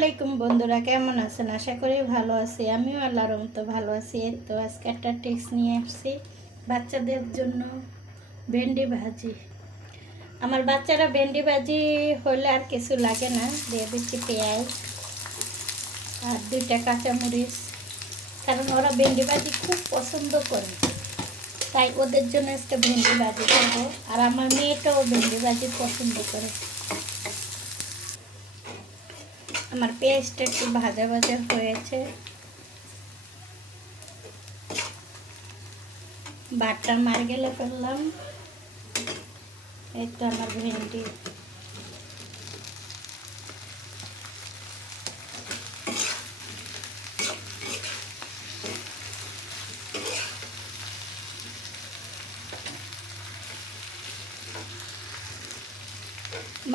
আলাইকুম বন্ধুরা, কেমন আছেন? আশা করি ভালো আছি। আমিও আল্লাহর মতো ভালো আছি। তো আজকে একটা টিপস নিয়ে আসছি বাচ্চাদের জন্য, ভেন্ডি ভাজি। আমার বাচ্চারা ভেন্ডি ভাজি হলে আর কিছু লাগে না, দিয়ে দিচ্ছি পেঁয়াজ আর 2টা কাঁচামরিচ, কারণ ওরা ভেন্ডি ভাজি খুব পছন্দ করে, তাই ওদের জন্য আজকে ভেন্ডি ভাজি করবো। আর আমার মেয়েটাও ভেন্ডি ভাজি পছন্দ করে। আমার পেঁয়াজটা একটু ভাজা ভাজা হয়েছে, বাটটা মার গেলে ফেললাম। এই তো আমার ভেন্ডি।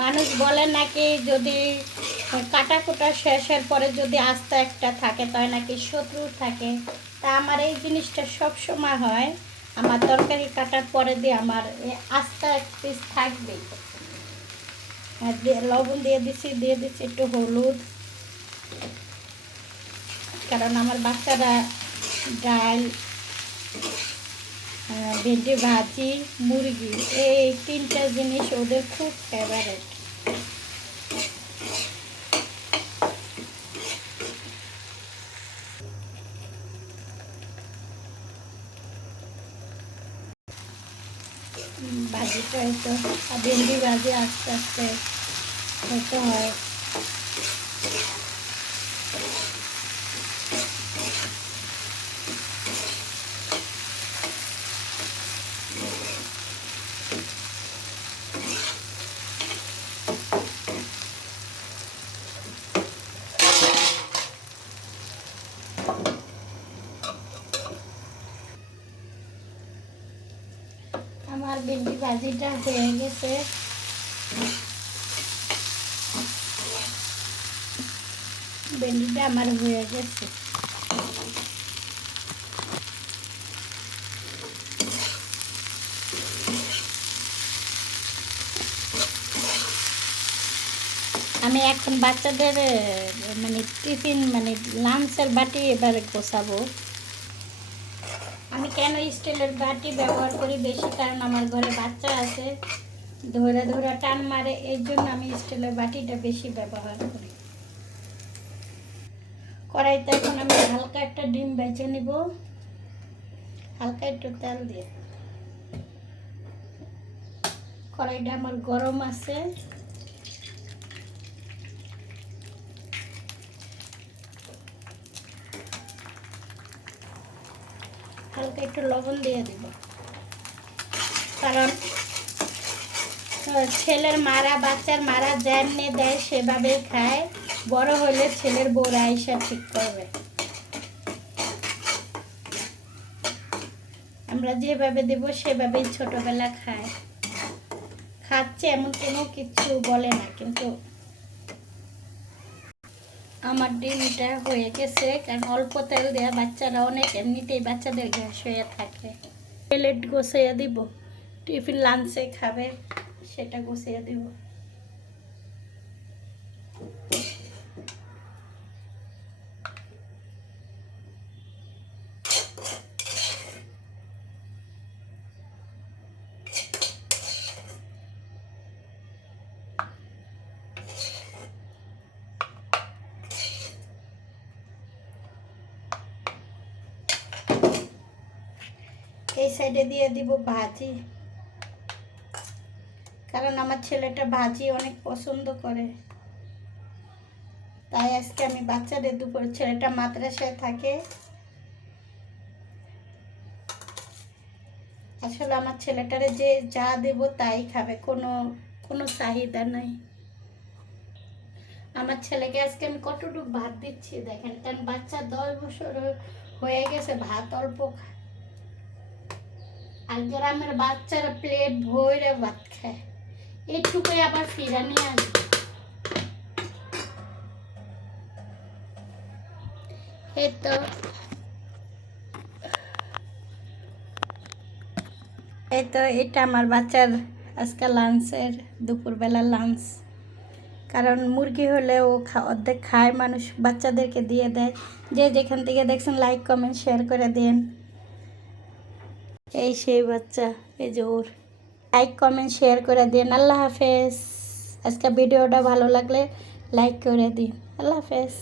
মানুষ বলে নাকি যদি কাটা কুটা শেষের পরে যদি আস্তা একটা থাকে তাই নাকি শত্রু থাকে। তা আমার এই জিনিসটা সব সময় হয়, আমার তরকারি কাটার পরে দিয়ে আমার আস্তা এক পিস থাকবেই। লবণ দিয়ে দিচ্ছি একটু হলুদ, কারণ আমার বাচ্চারা ডাল, ভেন্ডি ভাজি, মুরগি, এই 3টা জিনিস ওদের খুব ফেভারেট। ভাজিটা হয়তো ভেন্ডি ভাজি আস্তে আস্তে হতে হয়। আমার ভেন্ডি ভাজিটা হয়ে গেছে। ভেন্ডিটা আমার হয়ে গেছে। আমি এখন বাচ্চাদের মানে টিফিন মানে লাঞ্চের বাটি এবারে গোছাবো। আমি কেন স্টিলের বাটি ব্যবহার করি বেশি, কারণ আমার ঘরে বাচ্চা আছে, ধরে ধরে টান মারে, এই জন্য আমি স্টিলের বাটিটা বেশি ব্যবহার করি। কড়াইতে এখন আমি হালকা একটা ডিম ভেজে নিব, হালকা একটু তেল দিয়ে। কড়াইটা আমার গরম আছে, হালকা একটু লবণ দিয়ে দিব, কারণ ছেলের মারা বাচ্চার মারা যেমনি দেয় সেভাবেই খায়, বড় হলে ছেলের বউরা আইসা ঠিক করবে। আমরা যেভাবে দেব সেভাবেই ছোটবেলা খায়, খাচ্ছে এমন কোনো কিছু বলে না। কিন্তু আমার ডিমটা হয়ে গেছে, কারণ অল্প তেল দেওয়া, বাচ্চারা অনেক এমনিতেই বাচ্চাদের গ্যাস হয়ে থাকে। প্লেট গোছাইয়া দিব, টিফিন লাঞ্চে খাবে সেটা গুছিয়ে দিব। এই সাইডে দিয়ে দিব ভাজি, কারণ আমার ছেলেটা ভাজি অনেক পছন্দ করে, তাই আজকে আমি বাচ্চাদের দুপুরে, ছেলেটা মাদ্রাসায় থাকে। আসলে আমার ছেলেটারে যে যা দেব তাই খাবে, কোনো কোনো চাহিদা নাই। আমার ছেলেকে আজকে আমি কতটুকু ভাত দিচ্ছি দেখেন, কারণ বাচ্চা 10 বছর হয়ে গেছে, ভাত অল্প খায়। আর গ্রামের বাচ্চারা প্লেট ভরে ভাত খায়, এইটুকুই আবার ফিরা নিয়ে আসবে। এই তো এটা আমার বাচ্চার আজকে লাঞ্চের, দুপুরবেলা লাঞ্চ, কারণ মুরগি হলে ও অর্ধেক খায়, মানুষ বাচ্চাদেরকে দিয়ে দেয়। যে যেখান থেকে দেখছেন লাইক কমেন্ট শেয়ার করে দিন। এই সেই বাচ্চা, এই যে ওর লাইক কমেন্ট শেয়ার করে দিন। আল্লাহ হাফেজ। আজকে ভিডিওটা ভালো লাগলে লাইক করে দিন। আল্লাহ হাফেজ।